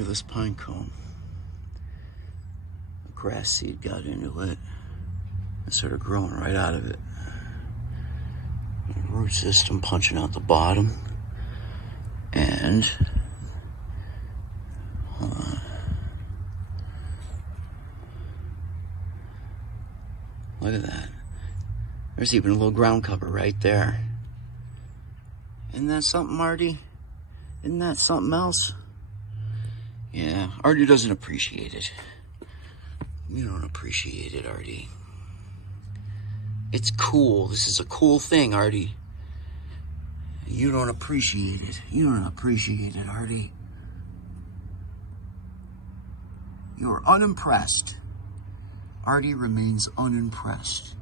Look at this pine cone. A grass seed got into it and started growing right out of it. The root system punching out the bottom. And hold on. Look at that. There's even a little ground cover right there. Isn't that something, Artie? Isn't that something else? Yeah, Artie doesn't appreciate it. You don't appreciate it, Artie. It's cool. This is a cool thing, Artie. You don't appreciate it. You don't appreciate it, Artie. You're unimpressed. Artie remains unimpressed.